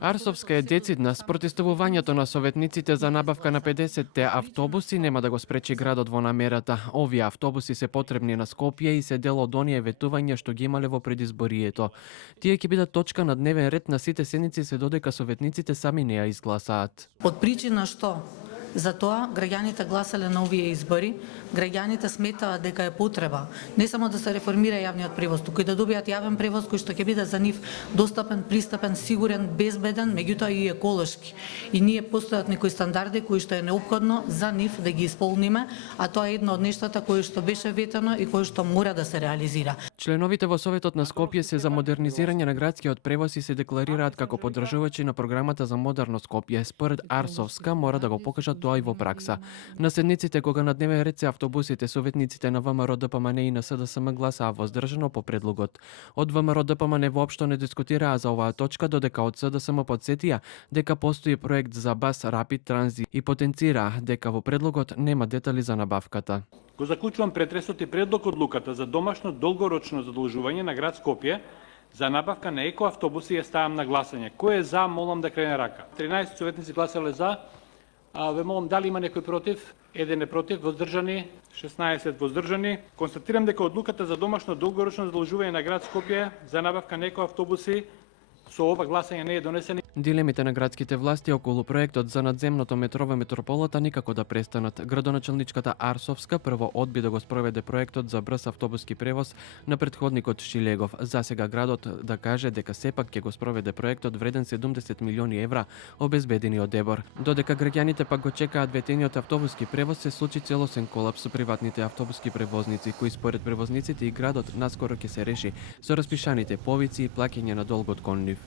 Арсовска е децидна. Спротестувувањето на советниците за набавка на 50-те автобуси нема да го спречи градот во намерата. Овие автобуси се потребни на Скопје и се дел од оние ветувања што ги имале во предизборието. Тие ќе бидат точка на дневен ред на сите седници се додека советниците сами не ја изгласаат. Од причина што за тоа граѓаните гласале на овие избори, граѓаните сметаат дека е потреба не само да се реформира јавниот превоз, туку и да добијат јавен превоз кој што ќе биде за нив достапен, пристапен, сигурен, безбеден, меѓутоа и еколошки. И ние постојат некои стандарди кои што е неопходно за нив да ги исполниме, а тоа е едно од нештата кои што беше ветено и кои што мора да се реализира. Членовите во Советот на Скопје се за модернизирање на градскиот превоз и се декларираат како поддржувачи на програмата за модерно Скопје. Според Арсовска мора да го покажат тоа и во пракса. На седниците кога на дневен ред се автобусите, советниците на ВМРО ДПМН и на СДСМ гласаа воздржано по предлогот. Од ВМРО ДПМН воопшто не дискутираа за оваа точка, додека од СДСМ потсетија дека постои проект за бас Rapid Transit и потенцираа дека во предлогот нема детали за набавката. Го заклучувам претресот и предлог одлуката за домашно долгорочно задолжување на град Скопје за набавка на екоавтобуси ја ставам на гласање. Кој е за, молам да крене рака. 13 советници гласале за. Ве молам дали има некој против? Еден е против, воздржани, 16 воздржани. Констатирам дека одлуката за домашно долгорочно задолжување на град Скопје за набавка на екоавтобуси со ова гласање не е донесена. Дилемите на градските власти околу проектот за надземното метро во метрополата никако да престанат. Градоначалничката Арсовска прво одби да го спроведе проектот за брз автобуски превоз на претходникот Шилегов. За сега градот да каже дека сепак ќе го спроведе проектот вреден 70 милиони евра обезбедени од ДЕБОР. Додека граѓаните пак го чекаат ветениот автобуски превоз, се случи целосен колапс со приватните автобуски превозници, кои според превозниците и градот наскоро ќе се реши со распишаните повици и плаќање на долгот кон нив.